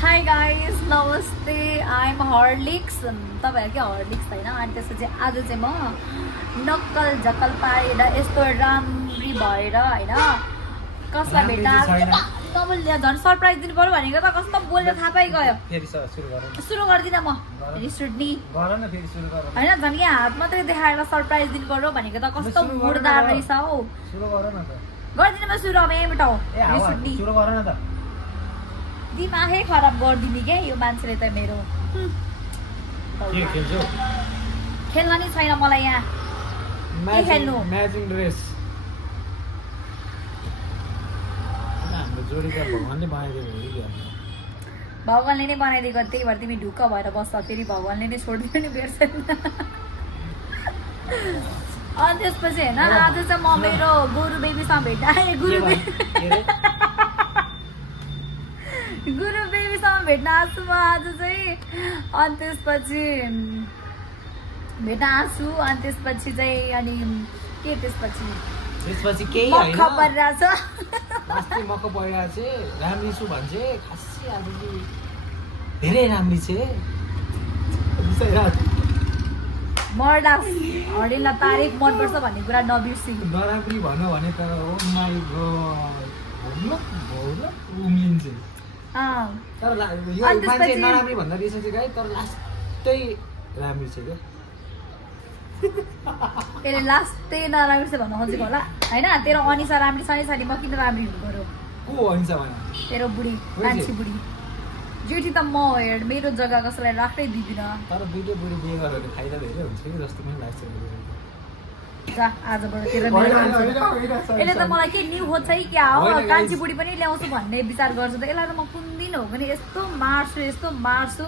High guys नमस्ते I am Horlicks तपाईहरु के हर्लिक्स हैन अनि त्यसपछि आज चाहिँ म नक्कल झक्कल पारेर यस्तो राम्री भएर हैन कसलाई भेट्न नबोल्ने झन् सरप्राइज दिनु पर्यो भनेको त कस्तो बोल्न थाहा पाइ गयो फेरि सुरु गरौँ सुरु गर्दिन म रिसुड्नी गर न फेरि सुरु गरौँ हैन झन् यहाँ हात मात्रै देखाएर सरप्राइज दिनु पर्यो भनेको त कस्तो मुर्दार रहेछ हौ सुरु गर न त गर्दिन म सुरु अब यहीँबाट हो ए हावा सुरु गर न त दिमागै खराब गर्दिने के यो मान्छेले त मेरो के खेल्छौ खेल्न नि छैन मलाई यहाँ के खेल्नु म्याचिङ ड्रेस हाम्रो जोडीका भगवानले बनाइदिएको हो कि भगवानले नै बनाइदिएको त्यही भएर तिमी ढुक्क भएर बस्छ फेरि भगवानले नै छोडिदियो नि बेर्छ अनि त्यसपछि होइन आज चाहिँ म मेरो गुरु बेबीसँग भेट्न आएँ गुरु बेबीसँग भेट्न आएको छु म आज चाहिँ अनि त्यसपछि भेट्न आएको छु अनि त्यसपछि चाहिँ अनि के त्यसपछि केही हैन मक्ख परिरहेछ अस्ति मक्ख परिरहेछ राम्री छु भन्छ खासै आज चाहिँ धेरै राम्री छ मर्दा हरिणलाई तारिफ मनपर्छ भन्ने कुरा नबिर्सी नराम्री भन्यो भने त ओ माई गॉड उम्लिन्छ तर यो मान्छे नराम्री भन्दा रहेछ चाहिँ गाई तर लास्टै राम्री छ क्या यसले लास्टै नराम्री छ भन्नु खोजेको होला होइन तेरो अनिसा राम्री छ नि म किन राम्री हुनु पर्यो को अनिसा भने तेरो बुढी मान्छे बुढी जेठी त म हेर मेरो जग्गा कसैलाई राख्नै दिदिनँ तर दुईटै बुढी बिहे गरेर फाइदा धेरै हुन्छ कि जस्तो पनि लाग्छ जा आजबाट तेरो यसले त मलाई के न्यू खोज्छ है क्या हो कान्छी बुढी पनि ल्याउँछु भन्ने विचार गर्छु त यसलाई त म कुन दिन हो भने यस्तो मार्छु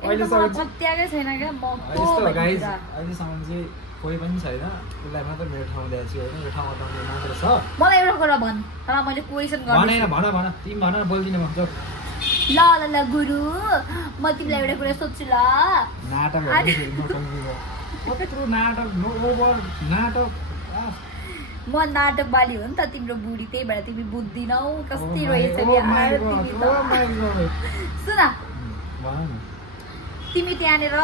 पत्याकै छैन क्या म अहिलेसम्म चाहिँ कोही पनि छैन उसलाई मात्र मेरो ठाउँ दिएको छु होइन यो ठाउँ अटाउने मात्र छ मलाई एउटा कुरा भन तर मैले क्वेसन गरेन भन तिमी भन बोल्दिन म ल गुरु म तिमीलाई एउटा कुरा सोध्छु ल म नाटक बाली हो नि त तिम्रो बुढी त्यही भएर तिमी बुझ्दिनौ कति रहेछ सुन तिमी त्यहाँनिर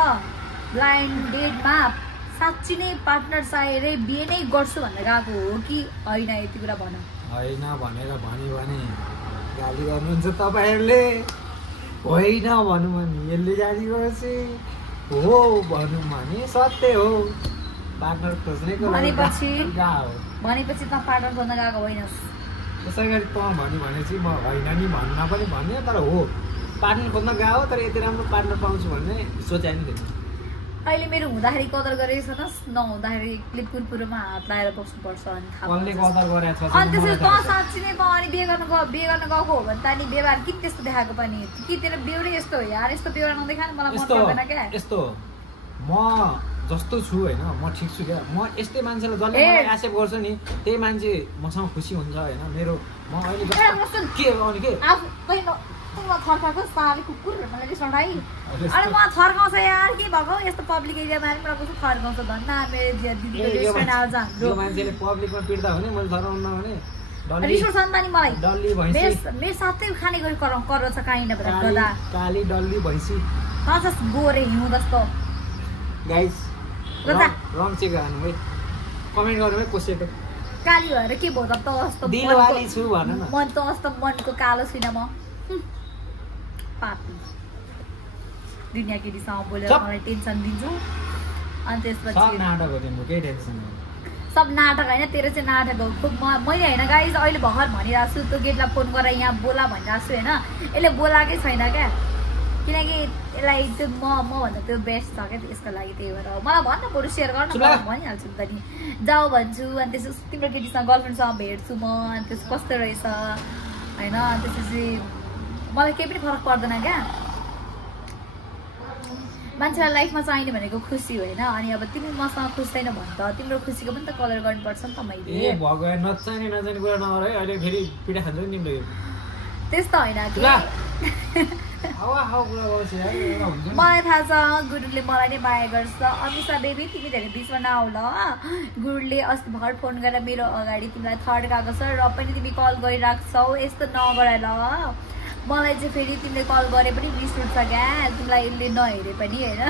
ब्लाइन्ड डेटमा साँच्ची नै पार्टनर चाहिएरै बिहे नै गर्छु भनेर गएको हो कि होइन यति कुरा भन होइन भनेर भन्यो भने गाली गर्नुहुन्छ तपाईँहरूले होइन भनौँ भने यसले गाली गर्छ हो भनौँ भने सत्य हो पार्टनर खोज्नेको भनेपछि त पार्टनर खोज्न गएको होइनस् त्यसै गरी त भन्यो भने चाहिँ म होइन नि भन्न पनि भन्ने तर हो पार्टनर खोज्न गएको तर यति राम्रो पार्टनर पाउँछु भन्ने सोचे नि थिएन अहिले मेरो हुँदाखेरि कदर गरेको छैनस् नहुँदाखेरि क्लिप कुन कुरोमा हात लगाएर बस्नुपर्छ अनि थाहा कसले कदर गरेछ अनि त्यसपछि त साँच्ची नै त अनि बिहे गर्न गएको हो भने त अनि व्यवहार किन त्यस्तो देखाएको पनि कि तेरो बेहोरै यस्तो हो यार यस्तो व्यवहार नदेखा मलाई मन पर्दैन क्या यस्तो म जस्तो छु होइन म ठिक छु क्या म यस्तै मान्छेलाई जसले मलाई एक्सेप्ट गर्छ नि त्यही मान्छे मसँग खुसी हुन्छ होइन मेरो म अहिले के अनि के थर्काएको साले कुकुर मलाई रिस उठाइ अनि म थर्काउँछ यार के भएको यस्तो पब्लिक एरियामा आएर मलाई कस्तो थर्काउँछ धन्न मेरो दिदीको रेस्टुरेन्ट आउँछ हाम्रो मान्छेले पब्लिकमा पिट्दा भने मैले थर्काउन भने रिस उठ्छ नि त नि मलाई डल्ली भैँसी मेरो साथै खाने गरी कराउँछ काहीँ नभएर गर्दा काली डल्ली भैँसी तँस गोरे हिउँ जस्तो गाइस रङ चेक गर्नु है कमेन्ट गर्नु है कसैको काली भएर के भयो त अस्तो दिलवाली छु भन न मन त अस्तो मनको कालो छुइनँ म पापी दुनियाँ केटीसँग बोलेर मलाई टेन्सन दिन्छु अनि त्यसपछि नाटक हो तिम्रो केही टेन्सन सब नाटक होइन तेरो चाहिँ नाटक हो खुब मैले होइन गाइस अहिले भर्खर भनिरहेको छु त्यो गेटलाई फोन गरेर यहाँ बोला भनिरहेको छु होइन यसले बोलाएकै छैन क्या किनकि यसलाई त्यो भन्दा त्यो बेस्ट छ क्या त्यसको लागि त्यही भएर मलाई भन्न बरु सेयर गर्न भनिहाल्छु नि त नि जाऊ भन्छु अनि त्यसपछि तिम्रो केटीसँग गर्लफ्रेन्डसँग भेट्छु म अनि त्यस कस्तो रहेछ होइन अनि त्यसपछि मलाई केही पनि फरक पर्दैन क्या मान्छेलाई लाइफमा चाहिने भनेको खुसी होइन अनि अब तिमी मसँग खुसी छैन भने त तिम्रो खुसीको पनि त कदर गर्नुपर्छ नि त मैले ए भगवान नचाहिने कुरा नगर है अहिले फेरि पिडा खान्छ नि तिम्रो त्यस्तो होइन कि मलाई थाहा छ गुरुले मलाई नै माया गर्छ अमिषा बेबी तिमी धेरै बिचमा नआउ ल गुरुले अस्ति भर्खर फोन गरेर मेरो अगाडि तिमीलाई थर्ड गएको छ र पनि तिमी कल गरिराख्छौ यस्तो नगर ल मलाई चाहिँ फेरि तिमीले कल गरे पनि रिस उठ्छ क्या तिमीलाई यसले नहेरे पनि होइन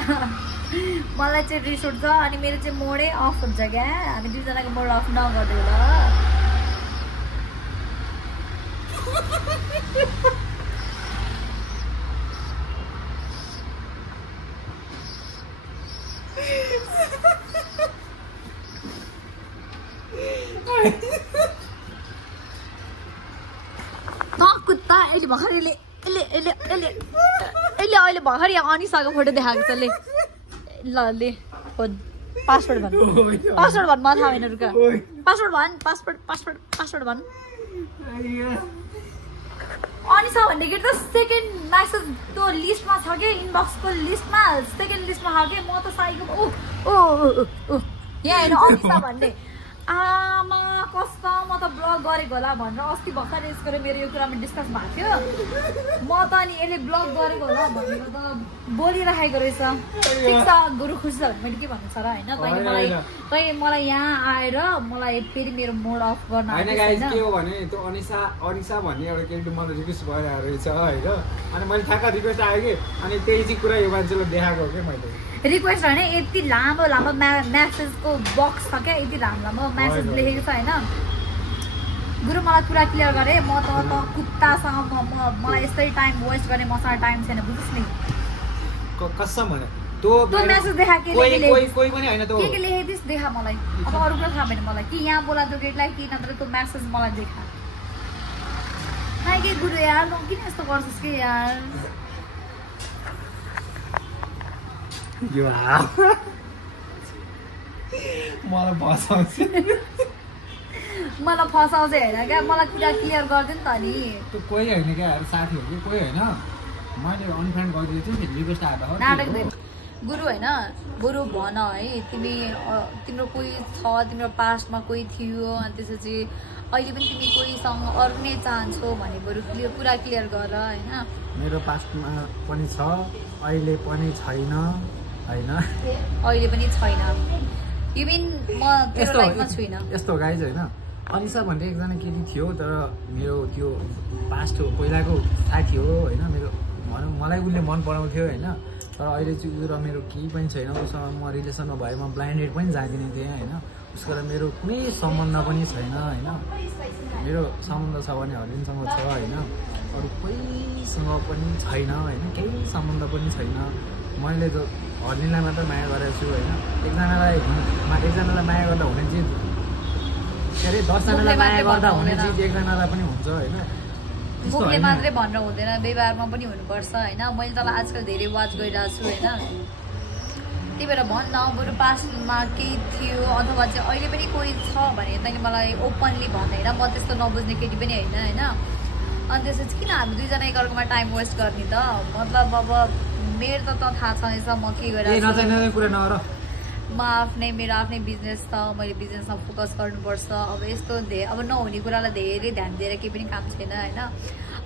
मलाई चाहिँ रिस उठ्छ अनि मेरो चाहिँ मोडै अफ हुन्छ क्या हामी दुईजनाको मोड अफ नगर्दै ल कुत्ता अहिले भर्खर यसले अहिले भर्खर यहाँ अनिसाको फोटो देखाएको छ ले ल ले पासवर्ड भन् पासवर्ड भन् मलाई थाहा होइन रुका पासवर्ड भन् पासवर्ड भन् अनिसा भन्ने केटी त सेकेन्ड म्यासेज त्यो लिस्टमा छ कि इनबक्सको लिस्टमा सेकेन्ड लिस्टमा छ कि म त साईको यहाँ होइन अनिसा भन्ने आमा कस्तो म त ब्लग गरेको होला भनेर अस्ति भर्खर यस गरेर मेरो यो कुरामा डिस्कस भएको थियो म त अनि यसले ब्लग गरेको होला भनेर त बोलिराखेको रहेछ ठिक छ गुरु खुसी छ भने मैले के भन्नु छ र होइन तैँले मलाई यहाँ आएर मलाई फेरि मेरो मोड अफ गर्न होइन गाइस के हो भने त्यो अनिसा भन्ने एउटा केटी मलाई रिक्वेस्ट भइरहेको रहेछ होइन अनि मैले ठ्याक्क रिक्वेस्ट आयो कि अनि त्यही चाहिँ कुरा यो मान्छेलाई देखाएको हो कि मैले रिक्वेस्ट होइन यति लामो म्यासेजको बक्स छ क्या यति लामो म्यासेज लेखेको छ होइन गुरु मलाई कुरा क्लियर गरे म त कुत्तासँग मलाई यस्तै टाइम वेस्ट गर्ने मसँग टाइम छैन बुझ्नुहोस् नि कसम भने त्यो म्यासेज देखा के कोही पनि हैन त्यो के लेखेदिस देखा मलाई अब अरु कुरा थाहा भएन मलाई कि यहाँ बोला त्यो केटीलाई कि नत्र त्यो म्यासेज मलाई देखा के गुरु यार म किन यस्तो गर्छस् के यार यो मलाई फसाउँछ होइन क्या मलाई कुरा क्लियर गरिदिनु त नि त्यो कोही होइन क्या साथी हो कि कोही होइन मैले अनफ्रेन्ड गरिदिएको छु रिक्वेस्ट आएको हो नाटक गुरु होइन बरु भन है तिम्रो कोही छ तिम्रो पास्टमा कोही थियो अनि त्यसपछि अहिले पनि तिमी कोहीसँग अरू नै चाहन्छौ भने बरु कुरा क्लियर गर होइन मेरो पास्टमा पनि छ अहिले पनि छैन होइन अहिले पनि छैन यु मिन म तेरो लाइफमा छुइनँ यस्तो गाइज होइन अनिसा भन्ने एकजना केटी थियो तर मेरो त्यो पास्ट हो पहिलाको साथी हो होइन मेरो भनौँ मलाई उसले मन पराउँथ्यो होइन तर अहिले चाहिँ उ र मेरो केही पनि छैन उसँग म रिलेसनमा भए म ब्लाइन्डेड पनि जाँदिनँ थिएँ होइन उसको मेरो कुनै सम्बन्ध पनि छैन होइन मेरो सम्बन्ध छ भने हरिणसँग छ होइन अरू कोहीसँग पनि छैन होइन केही सम्बन्ध पनि छैन मैले त हरिणलाई मात्र माया गरेको छु होइन एकजनालाई माया गर्दा हुने चिज के अरे 10 जनालाई माया गर्दा हुने चिज एकजनालाई पनि हुन्छ होइन मुखले मात्रै भनेर हुँदैन व्यवहारमा पनि हुनुपर्छ होइन मैले तँलाई आजकल धेरै वाच गरिरहेको छु होइन त्यही भएर भन्न बरु पास्टमा केही थियो अथवा चाहिँ अहिले पनि कोही छ भने तैँले मलाई ओपनली भन्दैन म त्यस्तो नबुझ्ने केटी पनि होइन होइन अनि त्यसपछि किन हामी दुईजना एकअर्कोमा टाइम वेस्ट गर्ने त मतलब अब मेरो त थाहा छैन म के गरेर म मेरो आफ्नै बिजनेस छ मैले बिजनेसमा फोकस गर्नुपर्छ अब यस्तो अब नहुने कुरालाई धेरै ध्यान दिएर केही पनि काम छैन होइन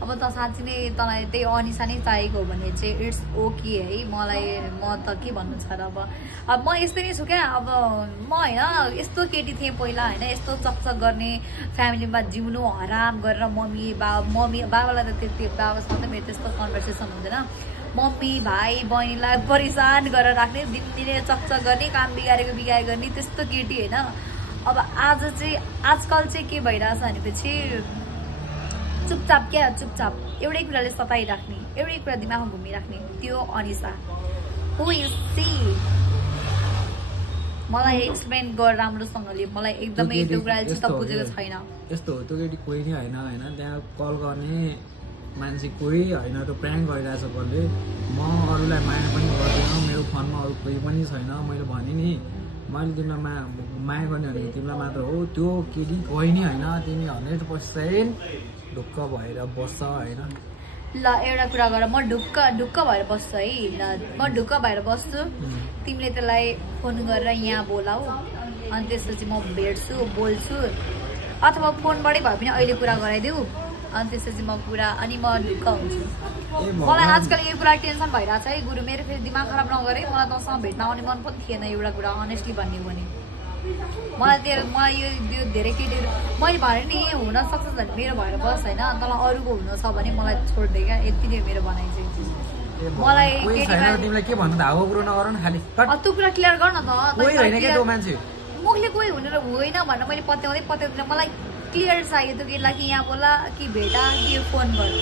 अब त साँच्ची नै तँलाई त्यही अनिसा नै चाहिएको हो भने चाहिँ इट्स ओके है मलाई म त के भन्नु छ र अब म यस्तै नै छु क्या अब म होइन यस्तो केटी थिएँ पहिला होइन यस्तो चकचक गर्ने फ्यामिलीमा जिउनु हराम गरेर बाबालाई त त्यति बाबासँग त मेरो त्यस्तो कन्भर्सेसन हुँदैन मम्मी भाइ बहिनीलाई परेशान गरेर राख्ने दिनदिनै चकचक गर्ने काम बिगाएर गर्ने त्यस्तो केटी होइन अब आजकल चाहिँ के भइरहेछ भनेपछि चुपचाप एउटै कुराले सताइराख्ने एउटै कुरा दिमागमा घुमिराख्ने त्यो अनिसा हु इज सी मलाई एक्सप्लेन गर राम्रोसँगले मलाई एकदमै त्यो कुराले चित्त बुझेको छैन यस्तो हो त्यो केटी कोही नै होइन त्यहाँ कल गर्ने मान्छे कोही होइन त्यो प्र्याङ्क गरिरहेछ कसले म अरूलाई माया पनि गर्दिनँ मेरो फोनमा अरू कोही पनि छैन मैले भने नि मैले तिमीलाई माया गर्ने भनेको तिमीलाई मात्र हो त्यो केटी कोही नै होइन तिमी 100% ढुक्क भएर बस्छ होइन ल एउटा कुरा गर म ढुक्क भएर बस्छु है ल म ढुक्क भएर बस्छु तिमीले त्यसलाई फोन गरेर यहाँ बोलाऊ अनि त्यसपछि म भेट्छु बोल्छु अथवा फोनबाटै भए पनि अहिले कुरा गराइदेऊ अनि त्यसपछि म कुरा अनि म ढुक्क हुन्छु मलाई आजकल यो कुरा टेन्सन भइरहेको छ है गुरु मेरो फेरि दिमाग खराब नगरे मलाई तँसँग भेट्न आउने मन पनि थिएन एउटा कुरा अनेस्टली भन्ने भने मलाई यो धेरै केटीहरू मैले भने नि हुन सक्छ भने मेरो भएर बस होइन तल अरूको हुन छ भने मलाई छोड्दै क्या यति नै मेरो भनाइ चाहिँ मलाई तिमीलाई के भन्नु त हावा कुरो नगर न खालि त्यो कुरा क्लियर गर्न त कोही होइन के त्यो मान्छे मुखले कोही हुनेर होइन भनेर मैले पत्याउँदै मलाई क्लियर चाहियो त्यो केटीलाई कि यहाँ बोला कि भेटा कि यो फोन गर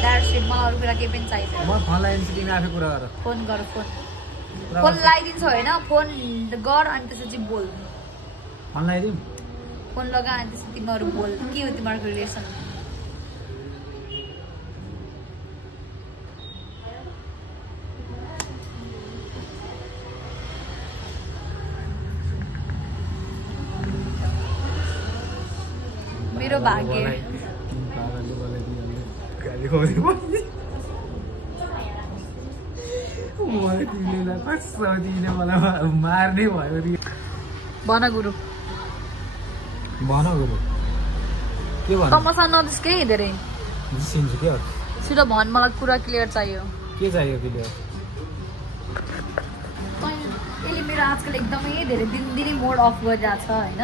द्याट्स इट मलाई अरू कुरा केही पनि चाहिन्छ म फोन लगाइदिन्छु तिमी आफै कुरा गर फोन लगाइदिन्छ होइन फोन गर अनि त्यसपछि बोल फोन लगाइदिउँ फोन लगा अनि त्यसपछि तिमीहरू बोल के हो तिमीहरूको रिलेसन मेरो भाग्य मार्ने भयो भन गुरु के भन तमसँग नजिस्कै धेरै जिसिन्छु के हो छिटो भन मलाई कुरा क्लियर चाहियो के चाहियो क्लियर यसले मेरो आजकल एकदमै धेरै दिनदिनै मोड अफ गरिरहेको छ होइन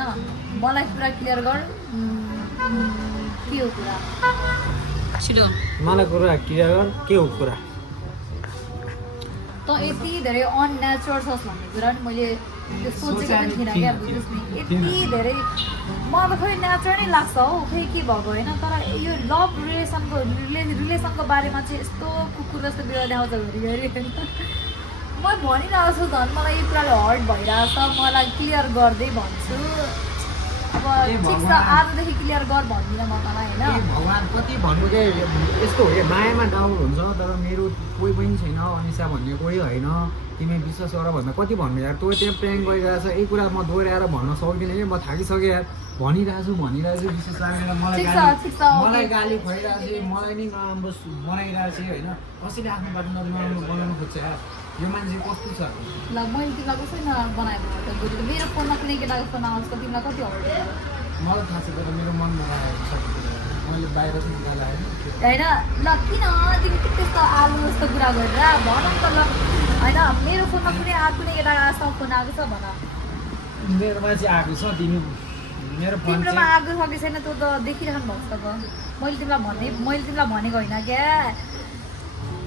मलाई कुरा क्लियर गर के हो कुरा छिटो मलाई कुरा क्लियर गर के हो कुरा त यति धेरै अननेचुरल छस् भन्ने कुरा नि मैले त्यो सोचेको पनि थिइनँ क्या बुझ्नुहोस् नि यति धेरै मलाई त खोइ नेचुरल नै लाग्छ हौ खोइ के भएको होइन तर यो लभ रिलेसनको बारेमा चाहिँ यस्तो कुकुर जस्तो बिहा देखाउँछ घरिघरि होइन म भनिरहेको छु झन् मलाई यो कुराले हर्ट भइरहेछ मलाई क्लियर गर्दै भन्छु अब ठिक छ आजदेखि क्लियर गर भन्दिनँ म तँलाई होइन भगवान् कति भन्नु के यस्तो हो कि मायामा डाउट हुन्छ तर मेरो कोही पनि छैन अनिसा भन्ने कोही होइन तिमी विश्वास गर भन्दा कति भन्नु यार तँ त्यहाँ प्र्याङ्क गरिरहेको छ यही कुरा म दोहोऱ्याएर भन्न सक्दिनँ कि म थाकिसकेँ यार भनिरहेको छु विशेष लागेर मलाई गाली खुवाइरहेको छु मलाई नै नराम्रो बनाइरहेको छु होइन कसैले आफ्नो बाटो नराम्रो बनाउनु खोज्छ यार यो मान्छे कस्तो छ ल मैले तिमीलाई कसरी नराम्रो बनाएको मेरो फोनमा कुनै केटाको फोन आउँछ त तिमीलाई कति हर्ट मलाई थाहा छ तर मेरो मनमा लागेको छ मैले बाहिर निकालेँ होइन ल किन तिमी त्यस्तो आलु जस्तो कुरा गरेर भन त ल होइन मेरो फोनमा कुनै केटासँग फोन आएको छ भन मेरोमा चाहिँ आएको छ मेरो फोन तिम्रोमा आएको छ कि छैन त्यो त देखिरहनु भएको छ मैले तिमीलाई भनेको होइन क्या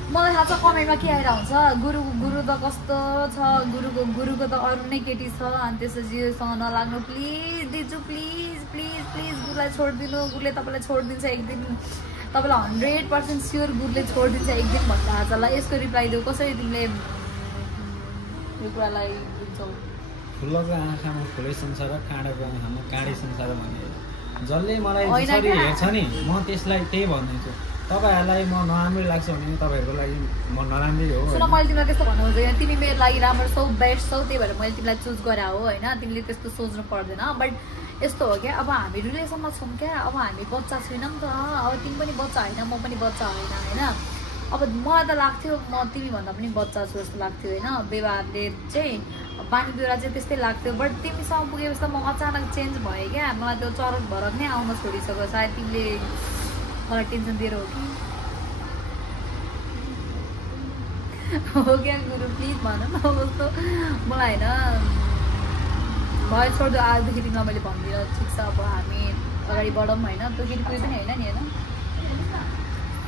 मलाई थाहा छ कमेन्टमा के आएर हुन्छ गुरु त कस्तो छ गुरुको त अरू नै केटी छ अनि त्यसपछि योसँग नलाग्नु प्लिज दिजु प्लिज गुरुलाई छोडिदिनु गुरुले तपाईँलाई छोडिदिन्छ एक दिन तपाईँलाई 100% स्योर गुरुले छोडिदिन्छ एक दिन भन्दा आज ल यसको रिप्लाई देऊ कसरी तिमीले यो कुरालाई बुझ्छौ फुलको आँखामा फुलै संसार काँडाको आँखामा काँडै संसार भने जसले मलाई जसरी हेर्छ नि म त्यसलाई त्यही भन्दैछु तपाईँहरूलाई म नराम्रै लाग्छ भने तपाईँहरूको लागि म नराम्रै हो सुन मैले तिमीलाई त्यस्तो भन्नु हुँदैन तिमी मेरो लागि राम्रो छौ बेस्ट छौ त्यही भएर मैले तिमीलाई चुज गरे हो होइन तिमीले त्यस्तो सोच्नु पर्दैन बट यस्तो हो क्या अब हामी रिलेसनमा छौँ क्या अब हामी बच्चा छैनौँ नि त अब तिमी पनि बच्चा होइन म पनि बच्चा होइन होइन अब मलाई त लाग्थ्यो म तिमीभन्दा पनि बच्चा छु जस्तो लाग्थ्यो होइन व्यवहारले चाहिँ बानी बेहोरा चाहिँ त्यस्तै लाग्थ्यो बट तिमीसँग पुगेपछि त म अचानक चेन्ज भएँ क्या मलाई त्यो चरक भरक नै आउन छोडिसक्यो सायद तिमीले मलाई टेन्सन दिएर हो कि हो क्या गुरु प्लिज भन न कस्तो मलाई होइन भयो छोड्दो आजदेखि तिमीलाई मैले भनिदिएर ठिक छ अब हामी अगाडि बढौँ होइन त्यो केटी कोही पनि होइन नि होइन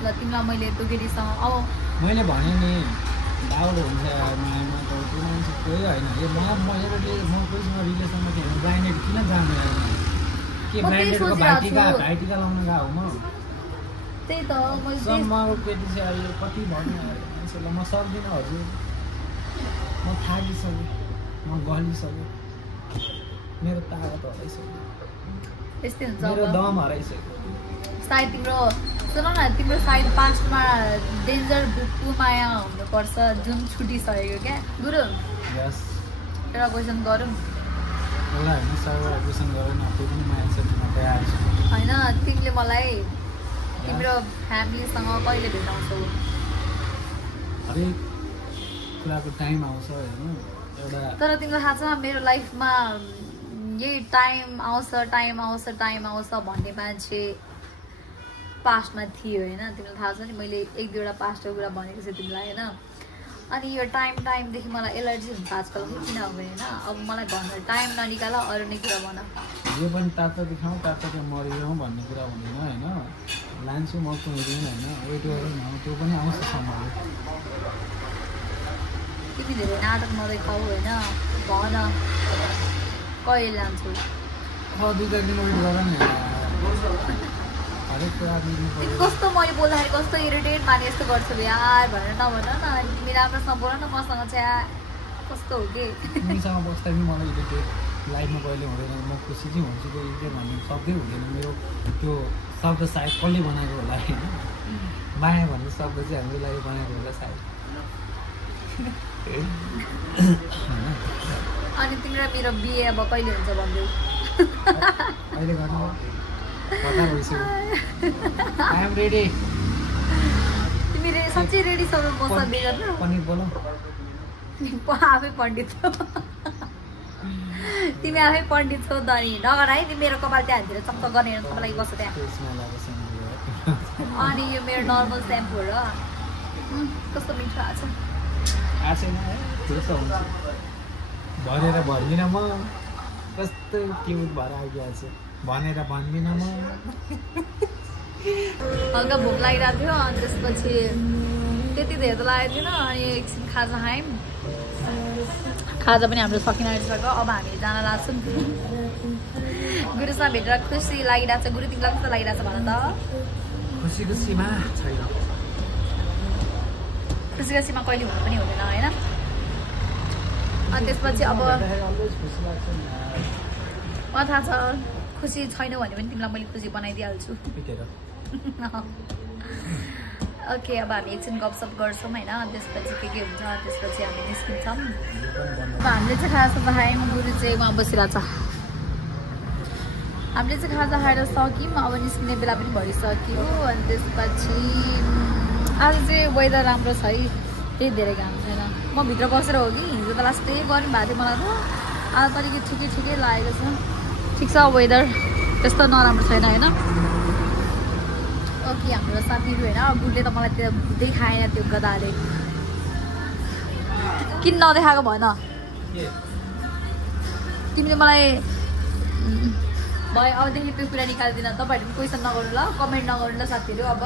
ल तिमीलाई मैले त्यो केटीसँग अब मैले भने नि डाउट हुन्छ मायामा त त्यो मान्छे कोही होइन म कोहीसँग रिलेसनमा के ब्रान्डेड किन जानु के ब्रान्डेडको भाइटिका लाउनु गएको म त्यही त जन्माको केटी चाहिँ अहिले कति भन्नु मान्छेलाई म सक्दिनँ हजुर म थाकिसकेँ म गलिसकेँ मेरो तागत हराइसक्यो यस्तै हुन्छ मेरो दम हराइसक्यो सायद तिम्रो सुन न तिम्रो सायद पास्टमा डेन्जर माया हुनुपर्छ जुन छुटिसकेको क्या गुरु एउटा क्वेसन गरौँ होइन तिमीले मलाई तिम्रो फ्यामिलीसँग कहिले भेटाउँछौ हरेक कुराको टाइम आउँछ होइन तर तिमीलाई थाहा छ मेरो लाइफमा यही टाइम आउँछ भन्ने मान्छे पास्टमा थियो होइन तिमीलाई थाहा छ नि मैले एक दुईवटा पास्टको कुरा भनेको छु तिमीलाई होइन अनि यो टाइमदेखि मलाई एलर्जी हुन्छ आजकल किनभने होइन अब मलाई भन्नु टाइम ननिकाल अरू नै कुरा भन यो पनि तातो देखाउँ तातो मरिरहँ भन्ने कुरा हुँदैन होइन लान्छु म कुहिँदैन होइन वेट गरौँ न त्यो पनि आउँछ समय तिमी धेरै नाटक नदेखाऊ होइन भन कहिले लान्छु 2-4 दिन वेट गर नि हरेक कुरा दिनु पर्यो कस्तो मैले बोल्दाखेरि कस्तो इरिटेट माने यस्तो गर्छु यार भनेर नभन न तिमी राम्रोसँग बोल न मसँग चाहिँ कस्तो हो कि तिमीसँग बस्दा पनि मलाई इरिटेट लाइफमा कहिले हुँदैन म खुसी चाहिँ हुन्छु त्यो इरिटेट भन्ने शब्दै हुँदैन मेरो त्यो शब्द सायद कसले बनाएको होला होइन माया भन्ने शब्द चाहिँ हाम्रो लागि बनाएको होला सायद अनि तिम्रो मेरो बिहे अब कहिले हुन्छ भन्दै अहिले गर्नु पता भइसक्यो आई एम रेडी तिमी साँच्चै रेडी छ मसँग बिहे गर्न पनिर बोल आफै पण्डित छौ तिमी आफै पण्डित छौ त नि नगर है तिमी मेरो कपाल त्यहाँ हाततिर चक्क गर्ने तपाईँलाई बस्छ त्यहाँ अनि यो मेरो नर्मल सेम्पू हो र कस्तो मिठो आएको छ भनेर भन्दिनँ म कस्तो क्युट भएर आइरहेको छु भनेर भन्दिनँ म हल्का भोक लागिरहेको थियो अनि त्यसपछि त्यति धेरै त लागेको थिएन अनि एकछिन खाजा खायौँ खाजा पनि हाम्रो सकिन आइसक्यो अब हामी जान लाग्छौँ गुरुसँग भेटेर खुसी लागिरहेको छ गुरु तिमीलाई कस्तो लागिरहेको छ भन त खुसीको सीमा छैन खुसीको सीमा कहिले हुनु पनि हुँदैन होइन अनि त्यसपछि अब मलाई थाहा छ खुसी छैन भने पनि तिमीलाई मैले खुसी बनाइदिइहाल्छु ओके अब हामी एकछिन गफसप गर्छौँ होइन त्यसपछि के हुन्छ त्यसपछि हामी निस्किन्छौँ अब हामीले चाहिँ खाजा खायौँ गुरु चाहिँ उहाँ बसिरहेको छ हामीले चाहिँ खाजा खाएर सक्यौँ अब निस्किने बेला पनि भइसक्यो अनि त्यसपछि आज चाहिँ वेदर राम्रो छ है त्यही धेरै घाम छैन म भित्र बसेर हो कि हिजो त लास्ट त्यही गर्नु भएको थियो मलाई त आज त अलिकति ठिकै लागेको छ ठिक छ वेदर त्यस्तो नराम्रो छैन होइन ओके हाम्रो साथीहरू होइन गुरुले त मलाई त्यो देखाएन त्यो गदाले किन नदेखाएको भन तिमीले मलाई भयो अबदेखि त्यो कुरा निकाल्दिन तपाईँहरू पनि क्वेसन नगर्नु ल कमेन्ट नगर्नु ल साथीहरू अब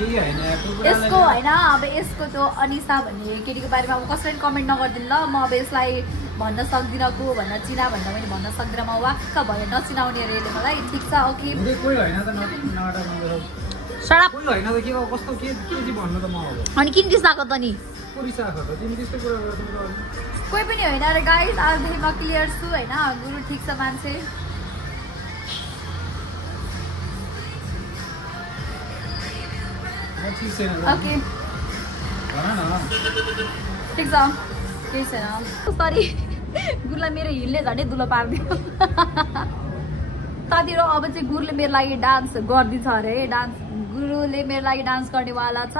यसको होइन अब यसको त्यो अनिसा भन्ने केटीको बारेमा अब कसैले कमेन्ट नगरिदिनु ल म अब यसलाई भन्न सक्दिनँ को भन्न चिना भन्दा मैले भन्न सक्दिनँ म वाक्क भयो नचिनाउने अरे मलाई ठिक छ ओके अनि किन रिसाएको त नि कोही पनि होइन अरे गाइस आजदेखि म क्लियर छु होइन गुरु ठिक छ मान्छे ओके ठिक छ केही छैन सरी गुरुलाई मेरो हिलले झन्डै दुलो पारिदियो साथीहरू अब चाहिँ गुरुले मेरो लागि डान्स गरिदिन्छ अरे डान्स गुरुले मेरो लागि डान्स गर्नेवाला छ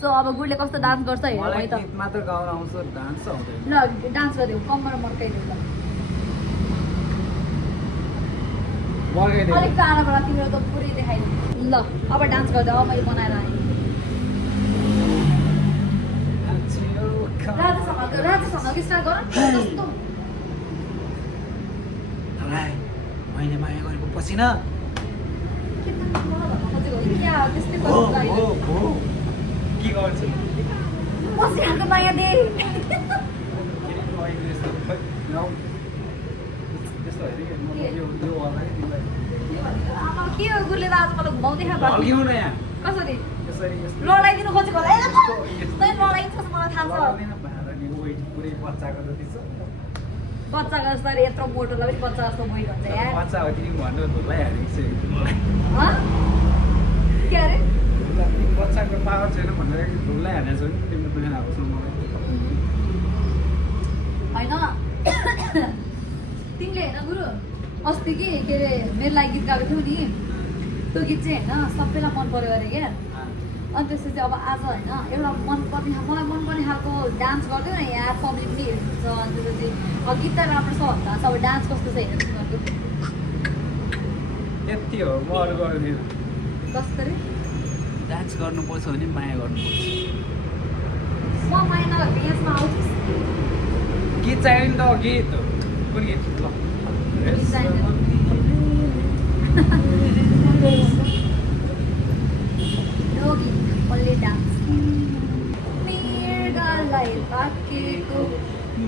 सो अब गुरुले कस्तो डान्स गर्छ हेर है त ल डान्स गरिदियो कम्मर मर्काइदियो ल अलिक टाढाबाट तिम्रो त पुरै देखाइदियो ल अब डान्स गर्दा अब मैले बनाएर आएँ राजासँग स्टार्ट गर मैले माया गरेको पसिना के गर्छु पसिनाको माया दे के हो गुरुले त आज मलाई घुमाउँदै कसरी लडाइदिनु खोजेको होला लडाइन्छ मलाई थाहा छ बच्चाको जस्तो यत्रो मोटोलाई पनि बच्चा जस्तो मोइ भन्छ यार के अरे बच्चाको पावर छैन भनेर ढुल्लै हानेको छ नि तिमीले पनि आएको छ होइन तिमीले होइन गुरु अस्ति के अरे मेरो लागि गीत गाएको थियौ नि त्यो गीत चाहिँ होइन सबैलाई मन पऱ्यो अरे क्या अनि त्यसपछि अब आज होइन एउटा मनपर्ने मलाई मनपर्ने खालको डान्स गरिदियो न यहाँ पब्लिक पनि हेर्नुहुन्छ अनि त्यसपछि अब गीत त राम्रो छ भन्दा अब डान्स कस्तो छ हेर्नु तिमीहरूको यति हो म अरू गर्दिनँ कस्तो रे डान्स गर्नुपर्छ भने माया गर्नुपर्छ। म माया नगरेको यसमा आउँछु गीत चाहियो नि त गीत कुन गीत ल नो गीत ओन्ली डान्स मृगलाई ताकेको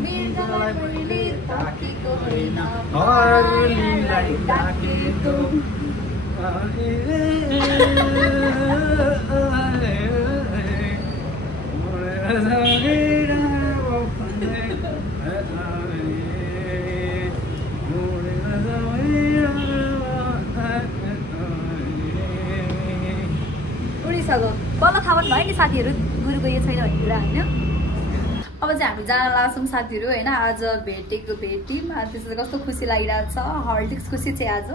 मृगलाई ताकेको होइन हरुलीलाई ताकेको उडिसक्यो बल्ल थाहा पाउनु भयो नि साथीहरू गुरुको यो छैन भन्ने कुरा होइन। अब चाहिँ हामी जान लाग्छौँ साथीहरू होइन। आज भेटेको भेट्यौँ त्यसपछि कस्तो खुसी लागिरहेको छ हर्लिक्स खुसी चाहिँ आज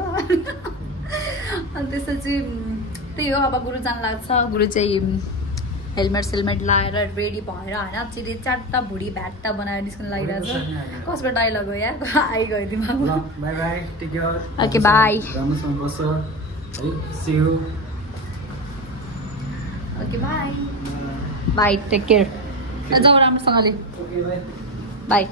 अनि त्यसपछि त्यही हो। अब गुरु जान लाग्छ गुरु चाहिँ हेलमेट सेलमेट लगाएर रेडी भएर होइन चिरी चारवटा भुडी भ्याट्टा बनाएर निस्किनु लागिरहेको छ। कसको डाइलग हो यार आइगयो दिमागमा। Bye bye take care okay bye राम्रोसँग बस्छ है see you okay bye bye take care जाऊ राम्रोसँगले ओके बाई बाई।